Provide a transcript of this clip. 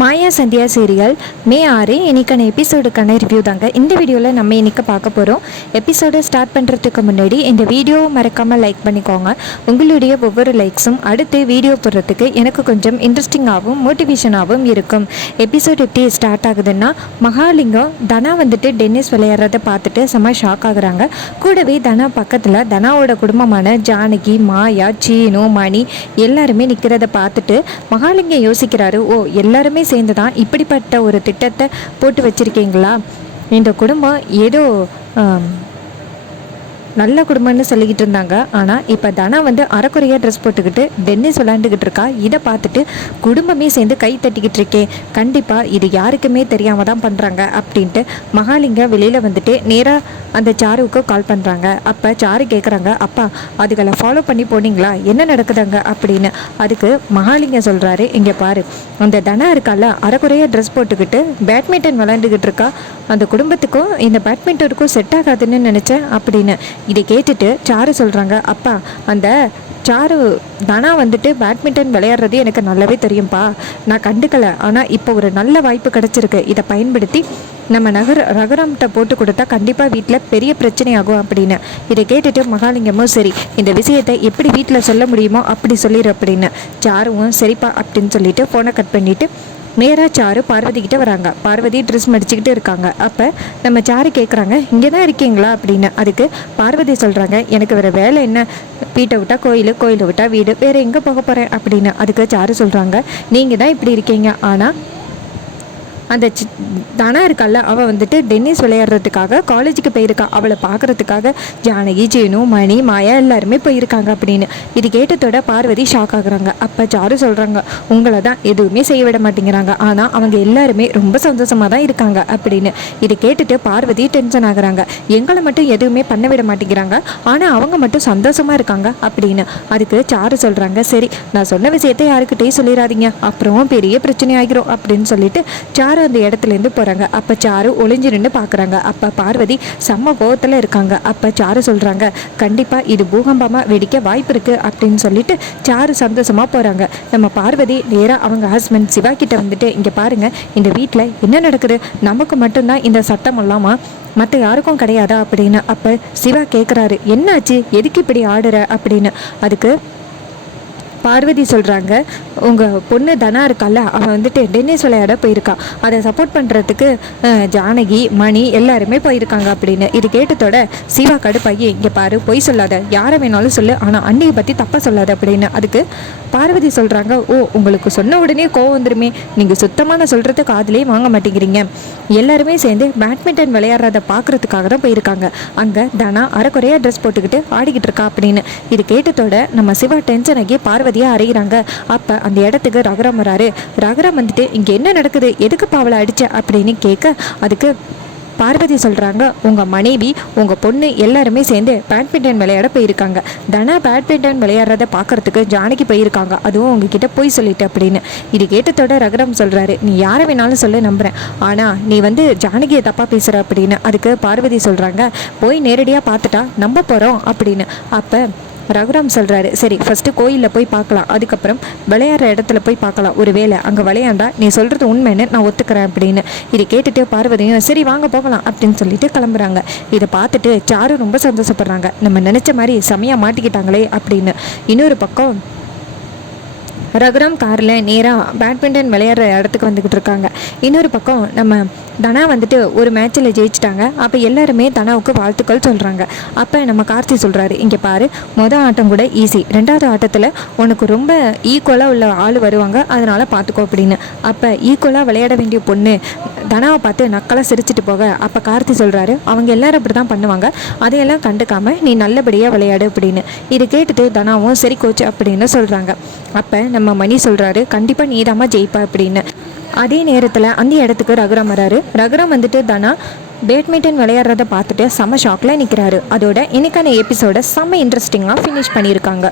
மாயா Sandhya serial மே 6 இன்னைக்கான எபிசோடுக்கான review தாங்க இந்த வீடியோவில் நம்ம இன்னைக்கு பார்க்க போகிறோம். எபிசோடை ஸ்டார்ட் பண்ணுறதுக்கு முன்னாடி இந்த வீடியோவை மறக்காமல் லைக் பண்ணிக்கோங்க. உங்களுடைய ஒவ்வொரு லைக்ஸும் அடுத்து வீடியோ போடுறதுக்கு எனக்கு கொஞ்சம் இன்ட்ரெஸ்டிங்காகவும் மோட்டிவேஷனாகவும் இருக்கும். எபிசோட் எப்படி ஸ்டார்ட் ஆகுதுன்னா, மகாலிங்கம் தனா டென்னிஸ் விளையாடுறத பார்த்துட்டு செம்ம ஷாக் ஆகுறாங்க. கூடவே தனா பக்கத்தில் தனாவோட குடும்பமான ஜானகி, மாயா, சீனு, மணி எல்லாருமே நிற்கிறத பார்த்துட்டு மகாலிங்கம் யோசிக்கிறாரு, ஓ எல்லாருமே சேர்ந்து தான் இப்படிப்பட்ட ஒரு திட்டத்தை போட்டு வச்சிருக்கீங்களா? இந்த குடும்பம் ஏதோ நல்ல குடும்பம்னு சொல்லிக்கிட்டு இருந்தாங்க. ஆனால் இப்போ தனா அரைக்குறையாக ட்ரெஸ் போட்டுக்கிட்டு டென்னிஸ் விளையாண்டுக்கிட்டு இருக்கா. இதை பார்த்துட்டு குடும்பமே சேர்ந்து கை தட்டிக்கிட்டு இருக்கேன். கண்டிப்பாக இது யாருக்குமே தெரியாமல் தான் பண்ணுறாங்க அப்படின்ட்டு மகாலிங்க வெளியில் நேராக அந்த சாருவுக்கு கால் பண்ணுறாங்க. அப்போ சாரு கேட்குறாங்க, அப்பா அதுகளை ஃபாலோ பண்ணி போனீங்களா, என்ன நடக்குதாங்க அப்படின்னு. அதுக்கு மகாலிங்க சொல்கிறாரு, இங்கே பாரு, அந்த தனா இருக்கால அரைக்குறையாக ட்ரெஸ் போட்டுக்கிட்டு பேட்மிண்டன் விளையாண்டுக்கிட்டு இருக்கா. அந்த குடும்பத்துக்கும் இந்த பேட்மிண்டனுக்கும் செட் ஆகாதுன்னு நினச்சேன் அப்படின்னு. இதை கேட்டுட்டு சாரு சொல்கிறாங்க, அப்பா அந்த சாரு தனா பேட்மிண்டன் விளையாடுறது எனக்கு நல்லாவே தெரியும்ப்பா, நான் கண்டுக்கலை. ஆனால் இப்போ ஒரு நல்ல வாய்ப்பு கிடச்சிருக்கு, இதை பயன்படுத்தி நம்ம ரகுராம்கிட்ட போட்டு கொடுத்தா கண்டிப்பாக வீட்டில் பெரிய பிரச்சனையாகும் அப்படின்னு. இதை கேட்டுட்டு மகாலிங்கமும், சரி இந்த விஷயத்தை எப்படி வீட்டில் சொல்ல முடியுமோ அப்படி சொல்லிடு அப்படின்னு. சாருவும் சரிப்பா அப்படின்னு சொல்லிட்டு ஃபோனை கட் பண்ணிவிட்டு நேராக சாரு பார்வதி கிட்ட வராங்க. பார்வதி ட்ரெஸ் மடிச்சுக்கிட்டு இருக்காங்க. அப்போ நம்ம சாரு கேட்குறாங்க, இங்கே தான் இருக்கீங்களா அப்படின்னு. அதுக்கு பார்வதி சொல்கிறாங்க, எனக்கு வேறு வேலை என்ன, வீட்டை விட்டால் கோயில், கோயிலை விட்டால் வீடு, வேறு எங்கே போக போகிறேன் அப்படின்னு. அதுக்கு சாரு சொல்கிறாங்க, நீங்கள் தான் இப்படி இருக்கீங்க, ஆனால் அந்த தனா இருக்கால அவள் டென்னிஸ் விளையாடுறதுக்காக காலேஜுக்கு போயிருக்கா. அவளை பார்க்குறதுக்காக ஜானகி, சீனு, மணி, மாயா எல்லாருமே போயிருக்காங்க அப்படின்னு. இது கேட்டதோட பார்வதி ஷாக் ஆகுறாங்க. அப்போ சாரு சொல்கிறாங்க, உங்களை தான் எதுவுமே செய்ய விட மாட்டேங்கிறாங்க, ஆனால் அவங்க எல்லாருமே ரொம்ப சந்தோஷமாக தான் இருக்காங்க அப்படின்னு. இதை கேட்டுட்டு பார்வதி டென்ஷன் ஆகுறாங்க. எங்களை மட்டும் எதுவுமே பண்ண விட மாட்டேங்கிறாங்க, ஆனால் அவங்க மட்டும் சந்தோஷமாக இருக்காங்க அப்படின்னு. அதுக்கு சாரு சொல்கிறாங்க, சரி நான் சொன்ன விஷயத்தை யாருக்கிட்டையும் சொல்லிடாதீங்க, அப்புறம் பெரிய பிரச்சனை ஆகிரும் அப்படின்னு சொல்லிட்டு சாரு அந்த இடத்துலேருந்து போகிறாங்க. அப்போ சாரு ஒளிஞ்சு நின்று பார்க்குறாங்க. அப்போ பார்வதி செம்ம கோவத்தில் இருக்காங்க. அப்போ சாரு சொல்கிறாங்க, கண்டிப்பாக இது பூகம்பமாக வெடிக்க வாய்ப்பு இருக்குது அப்படின்னு சொல்லிட்டு சாரு சந்தோஷமாக போகிறாங்க. நம்ம பார்வதி நேராக அவங்க ஹஸ்பண்ட் சிவா கிட்ட இங்கே பாருங்கள், இந்த வீட்டில் என்ன நடக்குது, நமக்கு மட்டும்தான் இந்த சட்டம் இல்லாமா, மற்ற யாருக்கும் கிடையாதா அப்படின்னு. அப்போ சிவா கேட்குறாரு, என்னாச்சு, எதுக்கு இப்படி ஆடுற அப்படின்னு. அதுக்கு பார்வதி சொல்கிறாங்க, உங்கள் பொண்ணு தனா இருக்கால அவள் டென்னிஸ் விளையாட போயிருக்கா, அதை சப்போர்ட் பண்ணுறதுக்கு ஜானகி, மணி எல்லாருமே போயிருக்காங்க அப்படின்னு. இது கேட்டதோட சிவா கடுப்பாகி, இங்கே பாரு, பொய் சொல்லாத, யாரை வேணாலும் சொல்லு, ஆனால் அன்னையை பற்றி தப்பாக சொல்லாத அப்படின்னு. அதுக்கு பார்வதி சொல்கிறாங்க, ஓ உங்களுக்கு சொன்ன உடனே கோவம் வந்துருமே, நீங்கள் சுத்தமான சொல்கிறத காதிலே வாங்க மாட்டேங்கிறீங்க. எல்லாருமே சேர்ந்து பேட்மிண்டன் விளையாடுறத பார்க்குறதுக்காக தான் போயிருக்காங்க. அங்கே தனா அரைக்குறையாக ட்ரெஸ் போட்டுக்கிட்டு ஆடிக்கிட்டு இருக்கா அப்படின்னு. இது கேட்டதோட நம்ம சிவா டென்ஷன் ஆகி பார்வதியை அறைகிறாங்க. அப்போ அந்த இடத்துக்கு ரகுராம் வராரு. ரகுராம் இங்கே என்ன நடக்குது, எதுக்கு பாவலை அடிச்ச அப்படின்னு கேட்க, அதுக்கு பார்வதி சொல்கிறாங்க, உங்கள் மனைவி, உங்கள் பொண்ணு எல்லாருமே சேர்ந்து பேட்மிண்டன் விளையாட போயிருக்காங்க. தனா பேட்மிண்டன் விளையாடுறத பார்க்குறதுக்கு ஜானகி போயிருக்காங்க, அதுவும் உங்ககிட்ட போய் சொல்லிட்டு அப்படின்னு. இது கேட்டதோட ரகுராம் சொல்கிறாரு, நீ யாரை வேணாலும் சொல்ல நம்புகிறேன், ஆனால் நீ ஜானகியை தப்பாக பேசுகிற அப்படின்னு. அதுக்கு பார்வதி சொல்கிறாங்க, போய் நேரடியாக பார்த்துட்டா நம்ப போகிறோம் அப்படின்னு. அப்போ ரகுராம் சொல்கிறாரு, சரி ஃபஸ்ட்டு கோயிலில் போய் பார்க்கலாம், அதுக்கப்புறம் விளையாடுற இடத்துல போய் பார்க்கலாம், ஒரு வேளை அங்கே விளையாண்டா நீ சொல்கிறது உண்மைன்னு நான் ஒத்துக்கிறேன் அப்படின்னு. இதை கேட்டுட்டு பார்வதியும், சரி வாங்க போகலாம் அப்படின்னு சொல்லிட்டு கிளம்புறாங்க. இதை பார்த்துட்டு சாரு ரொம்ப சந்தோஷப்படுறாங்க, நம்ம நினச்ச மாதிரி செமையாக மாட்டிக்கிட்டாங்களே அப்படின்னு. இன்னொரு பக்கம் ரகுராம் காரில் நேராக பேட்மிண்டன் விளையாடுற இடத்துக்கு வந்துக்கிட்டு இருக்காங்க. இன்னொரு பக்கம் நம்ம தனா ஒரு மேட்சில் ஜெயிச்சிட்டாங்க. அப்போ எல்லாருமே தனாவுக்கு வாழ்த்துக்கள் சொல்கிறாங்க. அப்போ நம்ம கார்த்தி சொல்கிறாரு, இங்கே பாரு, மொதல் ஆட்டம் கூட ஈஸி, ரெண்டாவது ஆட்டத்தில் உனக்கு ரொம்ப ஈக்குவலாக உள்ள ஆள் வருவாங்க, அதனால் பார்த்துக்கோ அப்படின்னு. அப்போ ஈக்குவலாக விளையாட வேண்டிய பொண்ணு தனாவை பார்த்து நக்கலாக சிரிச்சிட்டு போக, அப்போ கார்த்தி சொல்கிறாரு, அவங்க எல்லாரும் அப்படி தான் பண்ணுவாங்க, அதையெல்லாம் கண்டுக்காமல் நீ நல்லபடியாக விளையாடு அப்படின்னு. இது கேட்டுட்டு தனாவும் சரி கோச்சு அப்படின்னு சொல்கிறாங்க. அப்போ நம்ம மணி சொல்கிறாரு, கண்டிப்பாக நீதாம்மா ஜெயிப்பா அப்படின்னு. அதே நேரத்தில் அந்த இடத்துக்கு ரகுராம் வராரு. ரகுராம் தனா பேட்மிண்டன் விளையாடுறத பார்த்துட்டு செம்ம ஷாக்கில் நிற்கிறாரு. அதோட இன்னைக்கான எபிசோட செம்ம இன்ட்ரெஸ்டிங்காக ஃபினிஷ் பண்ணியிருக்காங்க.